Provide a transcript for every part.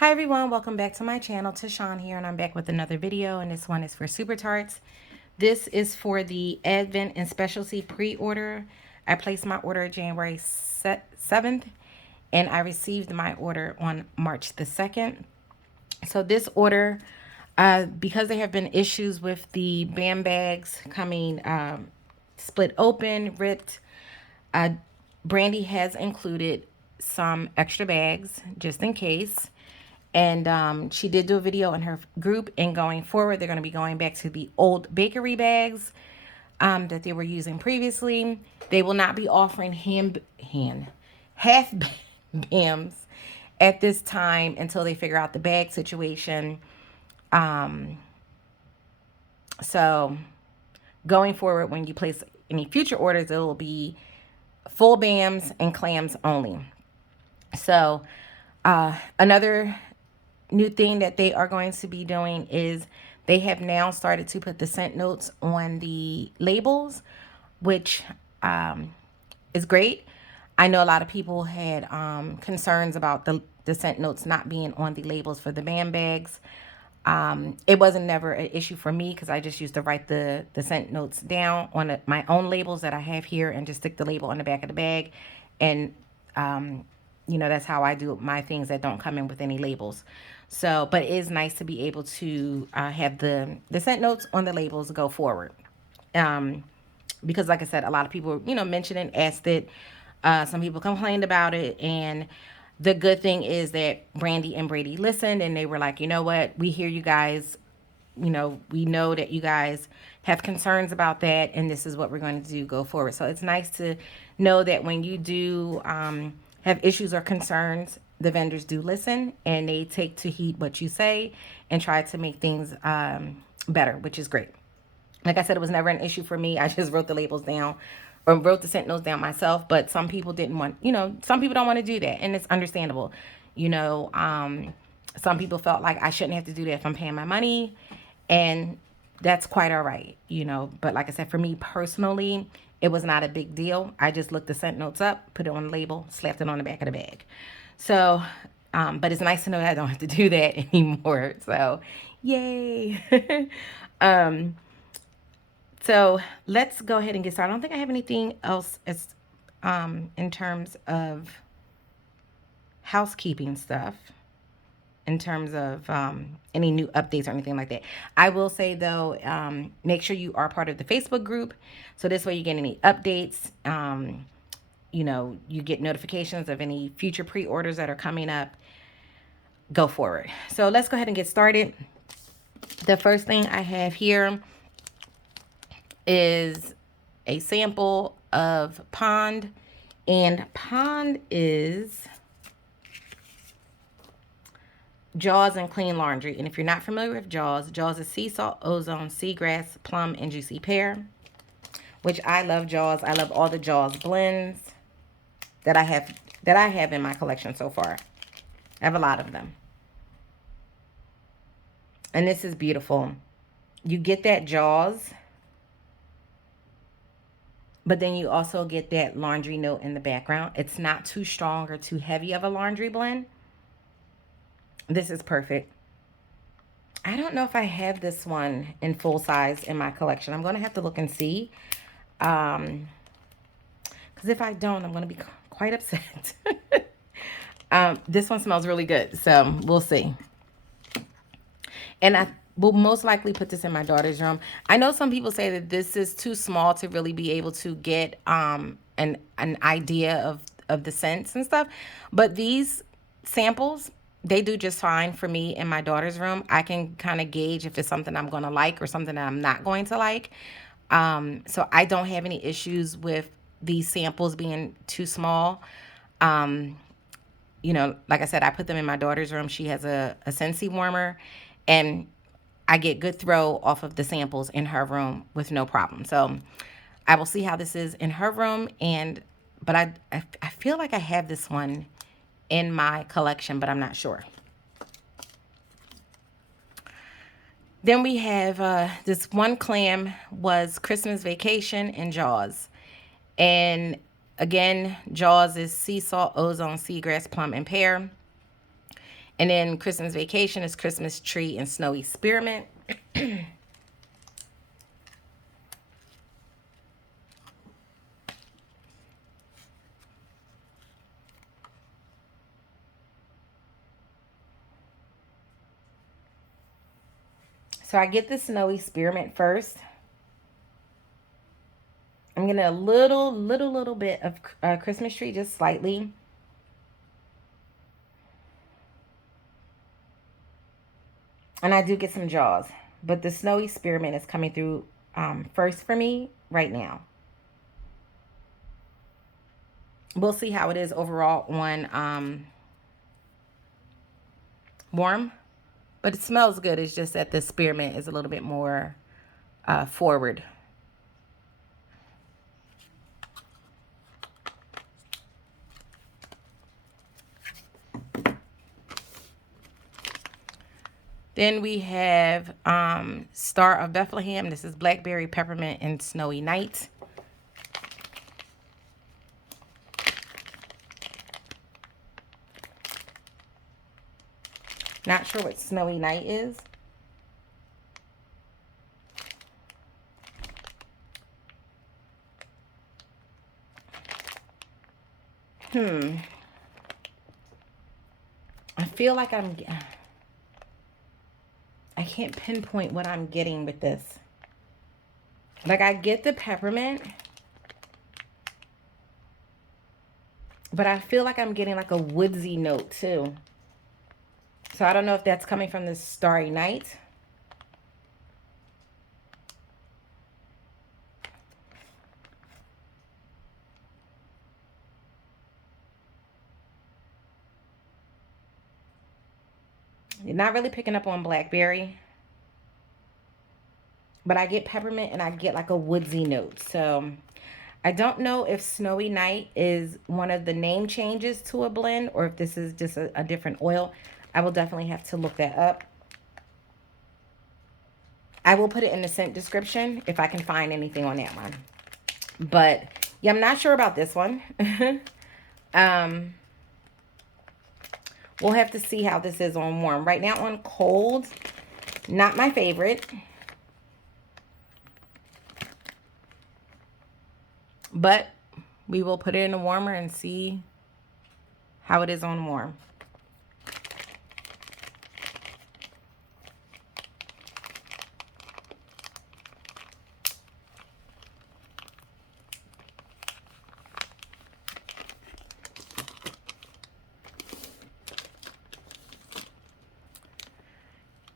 Hi everyone, welcome back to my channel. Tashawn here, and I'm back with another video, and this one is for Super Tarts. This is for the Advent and Specialty pre-order. I placed my order January 7th, and I received my order on March the 2nd. So this order, because there have been issues with the BAM bags coming split open, ripped, uh, Brandy has included some extra bags just in case. And she did do a video in her group. And going forward, they're going to be going back to the old bakery bags that they were using previously. They will not be offering half BAMs at this time until they figure out the bag situation. So going forward, when you place any future orders, it will be full BAMs and clams only. So another new thing that they are going to be doing is they have now started to put the scent notes on the labels, which is great. I know a lot of people had concerns about the scent notes not being on the labels for the BAM bags. It wasn't never an issue for me because I just used to write the scent notes down on my own labels that I have here and just stick the label on the back of the bag. And that's how I do my things that don't come in with any labels. So, but it is nice to be able to have the scent notes on the labels go forward. Because like I said, a lot of people, mentioned and asked it. Some people complained about it. And the good thing is that Brandy and Brady listened and they were like, you know what? We hear you guys. We know that you guys have concerns about that. And this is what we're going to do go forward. So it's nice to know that when you do have issues or concerns, the vendors do listen and they take to heed what you say and try to make things better, which is great. Like I said, it was never an issue for me. I just wrote the labels down or wrote the scent notes down myself. But some people didn't want, some people don't want to do that. And it's understandable. You know, some people felt like I shouldn't have to do that if I'm paying my money. And that's quite all right, But like I said, for me personally, it was not a big deal. I just looked the scent notes up, put it on the label, slapped it on the back of the bag. So, but it's nice to know that I don't have to do that anymore. So, yay. um, so let's go ahead and get started. I don't think I have anything else as in terms of housekeeping stuff, in terms of any new updates or anything like that. I will say though, make sure you are part of the Facebook group. So this way you get any updates. You get notifications of any future pre-orders that are coming up. Go forward. So let's go ahead and get started. The first thing I have here is a sample of Pond. And Pond is Jaws and Clean Laundry. And if you're not familiar with Jaws, Jaws is sea salt, ozone, seagrass, plum, and juicy pear, which I love Jaws. I love all the Jaws blends that I have in my collection so far. I have a lot of them. And this is beautiful. You get that Jaws, but then you also get that laundry note in the background. It's not too strong or too heavy of a laundry blend. This is perfect. I don't know if I have this one in full size in my collection. I'm going to have to look and see. Because if I don't, I'm going to be quite upset. This one smells really good, so we'll see. And I will most likely put this in my daughter's room. I know some people say that this is too small to really be able to get an idea of the scents and stuff. But these samples, they do just fine for me in my daughter's room. I can kind of gauge if it's something I'm going to like or something that I'm not going to like. So I don't have any issues with these samples being too small. Like I said, I put them in my daughter's room. She has a Scentsy warmer, and I get good throw off of the samples in her room with no problem. So I will see how this is in her room. But I feel like I have this one in my collection, but I'm not sure. Then we have this one clam was Christmas Vacation and Jaws. And again, Jaws is sea salt, ozone, seagrass, plum, and pear. And then Christmas Vacation is Christmas Tree and Snowy Spearmint. So I get the Snowy Spearmint first. I'm getting a little bit of Christmas Tree, just slightly. And I do get some Jaws. But the Snowy Spearmint is coming through first for me right now. We'll see how it is overall on warm. But it smells good. It's just that the spearmint is a little bit more forward. Then we have Star of Bethlehem. This is Blackberry, Peppermint, and Snowy Night. Not sure what Snowy Night is. I feel like I can't pinpoint what I'm getting with this. Like, I get the peppermint, but I feel like I'm getting like a woodsy note too. So I don't know if that's coming from the Starry Night. You're not really picking up on blackberry. But I get peppermint and I get like a woodsy note. So I don't know if Snowy Night is one of the name changes to a blend or if this is just a different oil. I will definitely have to look that up. I will put it in the scent description if I can find anything on that one. But yeah, I'm not sure about this one. We'll have to see how this is on warm. Right now on cold, not my favorite. But we will put it in a warmer and see how it is on warm.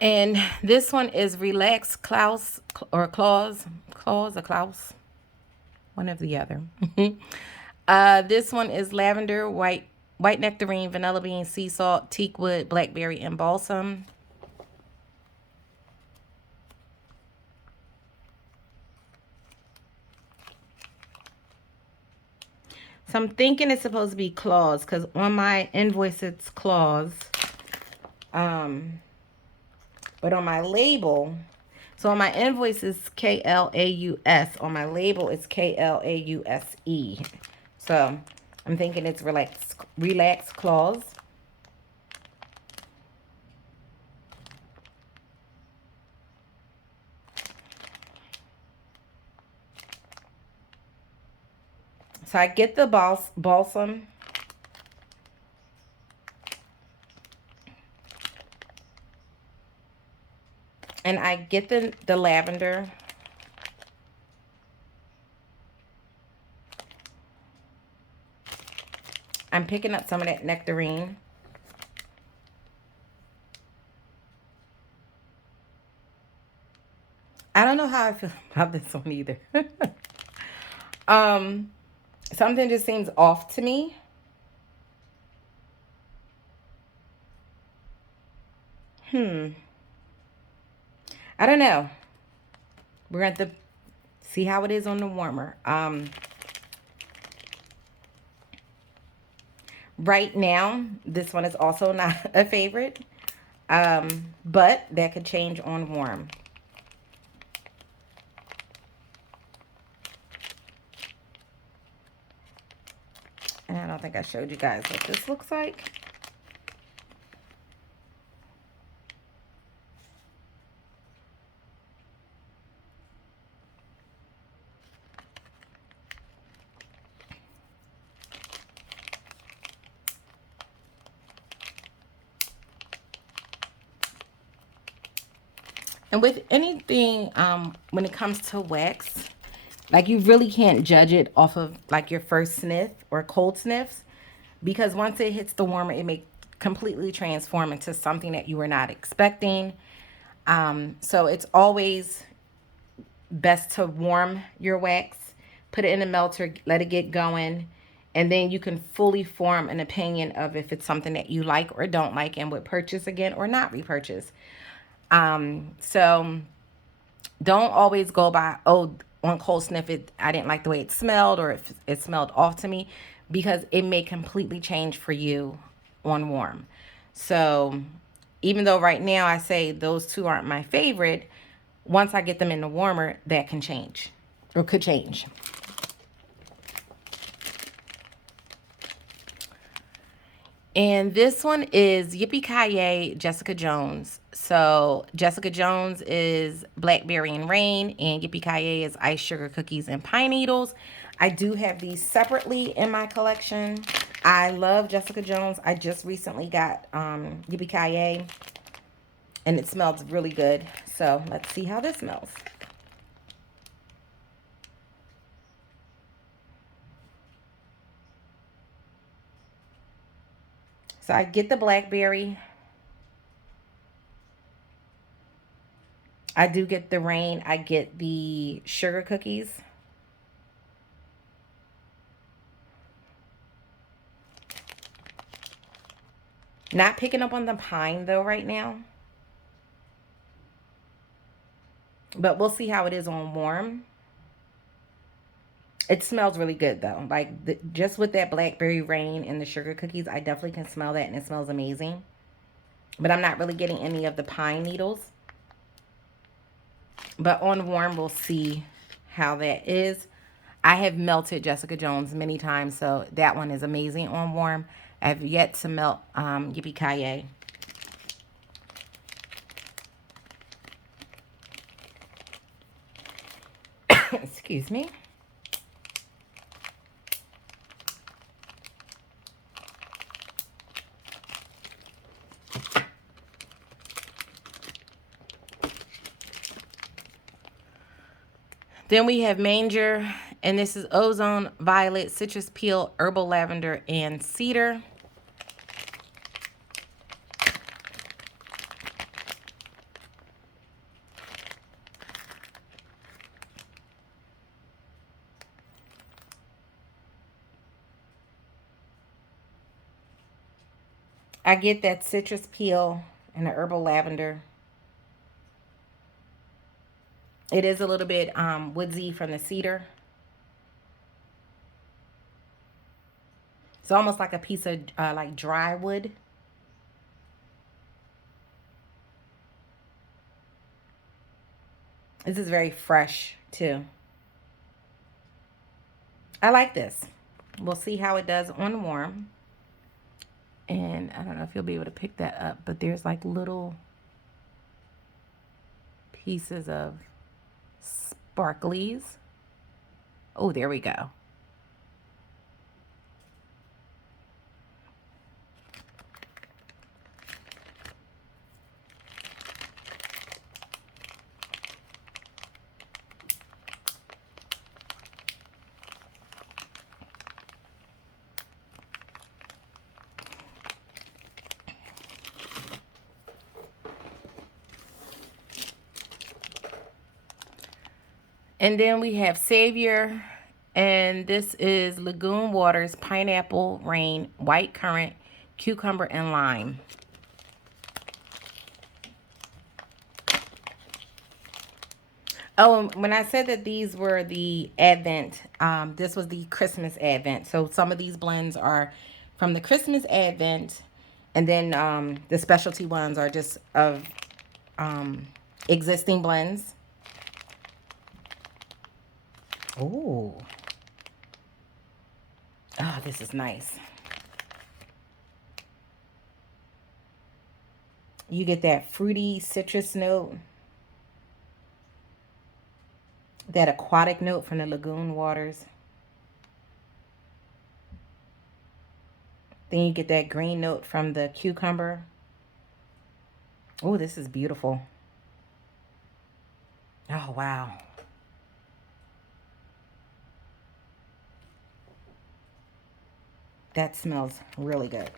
And this one is Relax Klaus or Klaus, one of the other. This one is lavender, white nectarine, vanilla bean, sea salt, teakwood, blackberry, and balsam. So I'm thinking it's supposed to be Klaus because on my invoice it's Klaus. But on my label, so on my invoice is Klaus. On my label it's Klause. So I'm thinking it's Relax Klaus. So I get the balsam. And I get the lavender. I'm picking up some of that nectarine. I don't know how I feel about this one either. Something just seems off to me. I don't know. We're going to have to see how it is on the warmer. Right now, this one is also not a favorite. But that could change on warm. And I don't think I showed you guys what this looks like. And with anything, when it comes to wax, like you really can't judge it off of like your first sniff or cold sniffs, because once it hits the warmer, it may completely transform into something that you were not expecting. So it's always best to warm your wax, put it in a melter, let it get going, and then you can fully form an opinion of if it's something that you like or don't like and would purchase again or not repurchase. So don't always go by, oh, on cold sniff, I didn't like the way it smelled, or if it smelled off to me, because it may completely change for you on warm. So even though right now I say those two aren't my favorite, once I get them in the warmer, that can change or could change. And this one is Yupi Kayye Jessica Jones. So Jessica Jones is Blackberry and Rain, and Yupi Kayye is Ice Sugar Cookies and Pine Needles. I do have these separately in my collection. I love Jessica Jones. I just recently got Yupi Kayye, and it smells really good. So let's see how this smells. So I get the blackberry. I do get the rain. I get the sugar cookies. Not picking up on the pine though right now. But we'll see how it is on warm. It smells really good though. Like just with that blackberry rain and the sugar cookies, I definitely can smell that, and it smells amazing. But I'm not really getting any of the pine needles. But on warm, we'll see how that is. I have melted Jessica Jones many times, so that one is amazing on warm. I have yet to melt Yupi Kayye. Excuse me. Then we have Manger, and this is ozone, violet, citrus peel, herbal lavender, and cedar. I get that citrus peel and the herbal lavender. It is a little bit woodsy from the cedar. It's almost like a piece of like dry wood. This is very fresh too. I like this. We'll see how it does on warm. And I don't know if you'll be able to pick that up, but there's like little pieces of sparklies. Oh, there we go. And then we have Savior, and this is Lagoon Waters, Pineapple Rain, White Currant, Cucumber, and Lime. Oh, and when I said that these were the Advent, this was the Christmas Advent. So some of these blends are from the Christmas Advent, and then the specialty ones are just of existing blends. Oh. Oh, this is nice. You get that fruity citrus note, that aquatic note from the lagoon waters. Then you get that green note from the cucumber. Oh, this is beautiful. Oh, wow. That smells really good.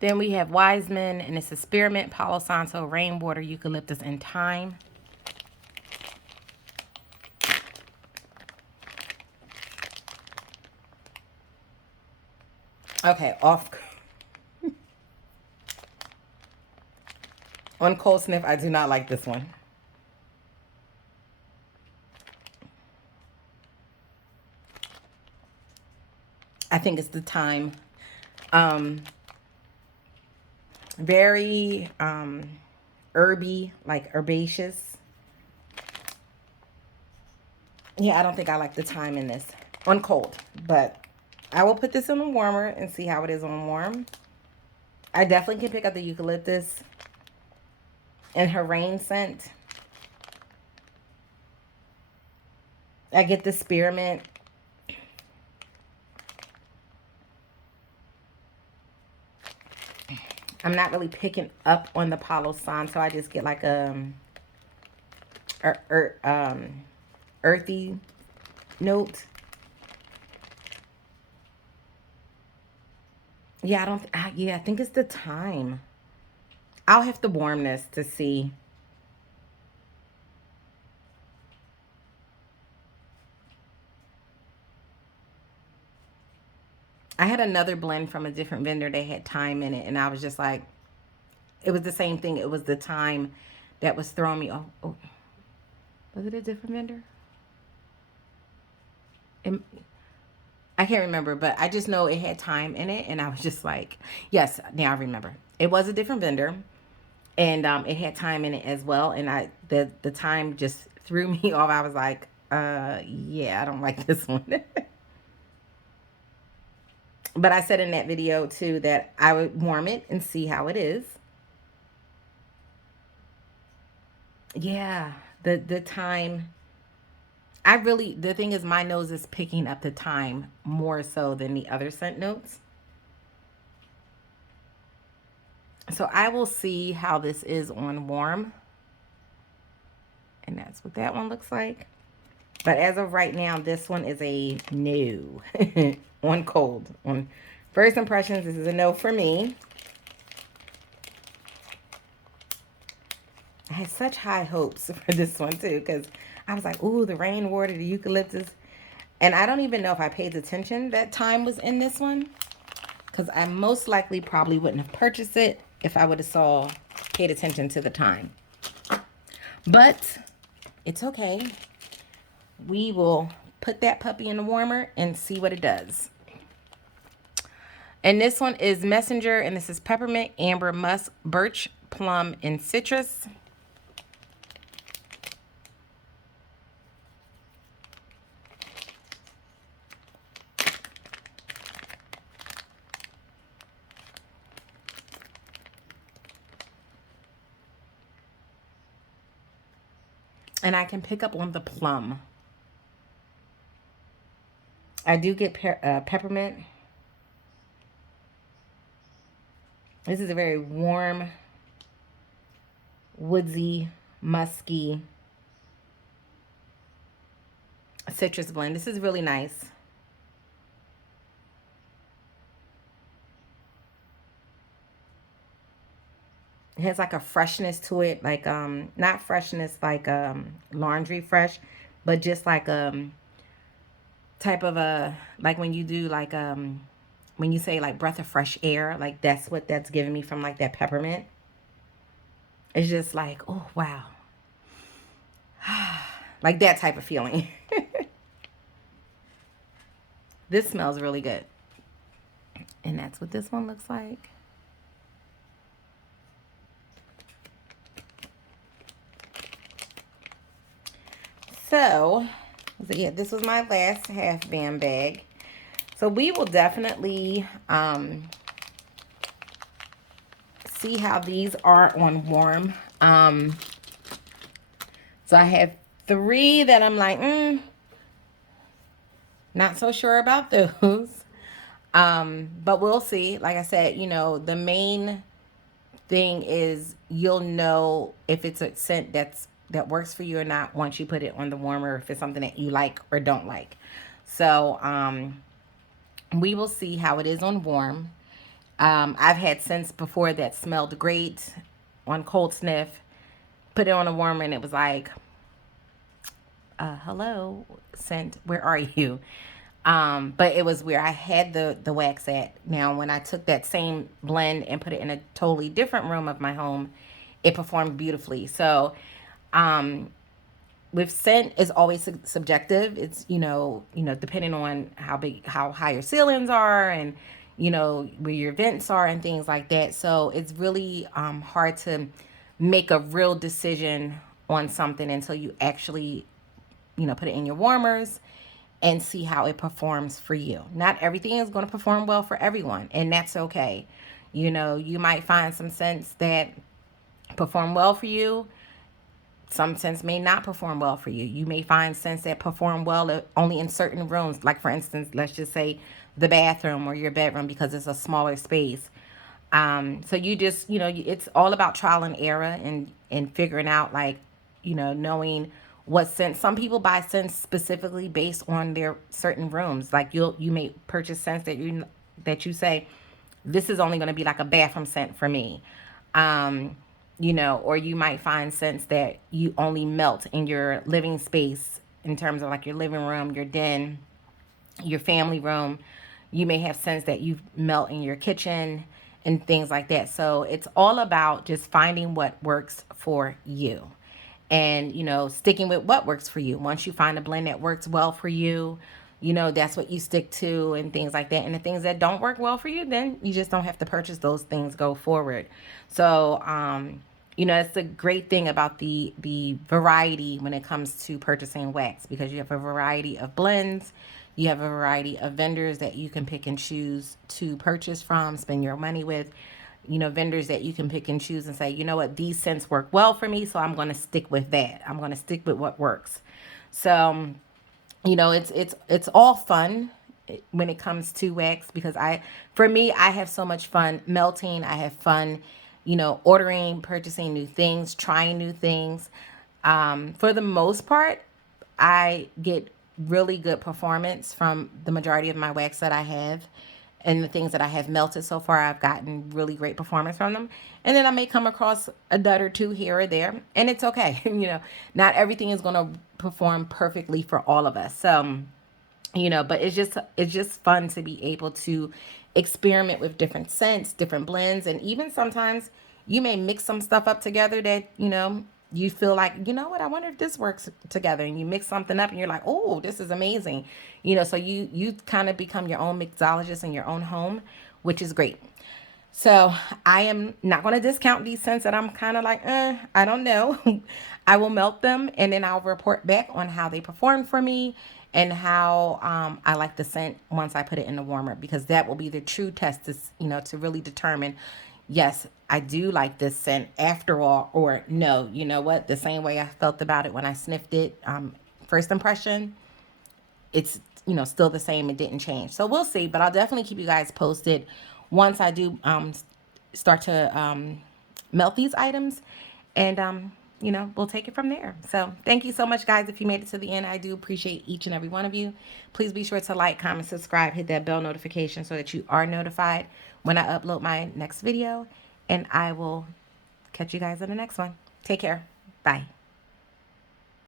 Then we have Weissman, and it's a spearmint, Palo Santo, rainwater, eucalyptus, and thyme. Okay, off. On cold sniff, I do not like this one. I think it's the thyme. Very herby, like herbaceous. Yeah, I don't think I like the thyme in this on cold, but I will put this in a warmer and see how it is on warm. I definitely can pick up the eucalyptus and her rain scent. I get the spearmint. I'm not really picking up on the Palo Santo. I just get like earthy note. Yeah, I think it's the thyme. I'll have to warm this to see. I had another blend from a different vendor. They had thyme in it, and I was just like, it was the same thing. It was the thyme that was throwing me off. Oh, was it a different vendor? It, I can't remember, but I just know it had thyme in it, and I was just like, yes, now I remember. It was a different vendor, and it had thyme in it as well, and the thyme just threw me off. I was like, yeah, I don't like this one. But I said in that video too that I would warm it and see how it is. Yeah, the thyme. The thing is, my nose is picking up the thyme more so than the other scent notes. So I will see how this is on warm. And that's what that one looks like. But as of right now, this one is a no. On cold. On first impressions, this is a no for me. I had such high hopes for this one too, because I was like, ooh, the rainwater, the eucalyptus. And I don't even know if I paid attention that thyme was in this one, because I most likely probably wouldn't have purchased it if I would have paid attention to the thyme. But it's okay. We will put that puppy in the warmer and see what it does. And this one is Messenger, and this is peppermint, amber, musk, birch, plum, and citrus. And I can pick up on the plum. I do get peppermint. This is a very warm, woodsy, musky citrus blend. This is really nice. It has like a freshness to it, like not freshness like laundry fresh, but just like type of a, like when you do like when you say like breath of fresh air, like that's what that's giving me from like that peppermint. It's just like, oh wow. Like that type of feeling. This smells really good. And that's what this one looks like. So, yeah, this was my last half band bag. So we will definitely see how these are on warm. So I have 3 that I'm like, not so sure about those. But we'll see. Like I said, you know, the main thing is you'll know if it's a scent that works for you or not once you put it on the warmer, if it's something that you like or don't like. So we will see how it is on warm. I've had scents before that smelled great on cold sniff, put it on a warmer, and it was like, hello, scent, where are you? But it was where I had the wax at. Now, when I took that same blend and put it in a totally different room of my home, it performed beautifully. So, with scent is always subjective. It's, depending on how high your ceilings are, and, where your vents are and things like that. So it's really hard to make a real decision on something until you actually, put it in your warmers and see how it performs for you. Not everything is going to perform well for everyone, and that's okay. You might find some scents that perform well for you. Some scents may not perform well for you. You may find scents that perform well only in certain rooms. Like, for instance, let's just say the bathroom or your bedroom, because it's a smaller space. So you just, it's all about trial and error, and figuring out, like, knowing what scent. Some people buy scents specifically based on their certain rooms. Like, you may purchase scents that you say, this is only going to be like a bathroom scent for me. Or you might find scents that you only melt in your living space, in terms of like your living room, your den, your family room. You may have scents that you melt in your kitchen and things like that. So it's all about just finding what works for you, and, sticking with what works for you. Once you find a blend that works well for you, that's what you stick to, and things like that. And the things that don't work well for you, then you just don't have to purchase those things, go forward. So, it's a great thing about the variety when it comes to purchasing wax, because you have a variety of blends, you have a variety of vendors that you can pick and choose to purchase from, spend your money with. Vendors that you can pick and choose and say, you know what, these scents work well for me, so I'm going to stick with that. I'm going to stick with what works. So, it's all fun when it comes to wax, because for me, I have so much fun melting. I have fun, ordering, purchasing new things, trying new things. For the most part, I get really good performance from the majority of my wax that I have. And the things that I have melted so far, I've gotten really great performance from them. And then I may come across a dud or two here or there, and it's okay. Not everything is going to perform perfectly for all of us. So, but it's just fun to be able to experiment with different scents, different blends, and even sometimes you may mix some stuff up together that, you feel like, you know what, I wonder if this works together, and you mix something up and you're like, oh, this is amazing. So you kind of become your own mixologist in your own home, which is great. So I am not going to discount these scents that I'm kind of like, I don't know. I will melt them, and then I'll report back on how they perform for me, and how I like the scent once I put it in the warmer, because that will be the true test to really determine, yes, I do like this scent after all, or no, you know what, the same way I felt about it when I sniffed it, first impression, it's, still the same. It didn't change. So we'll see, but I'll definitely keep you guys posted once I do start to melt these items, and we'll take it from there. So thank you so much, guys. If you made it to the end, I do appreciate each and every one of you. Please be sure to like, comment, subscribe, hit that bell notification so that you are notified when I upload my next video, and I will catch you guys in the next one. Take care. Bye.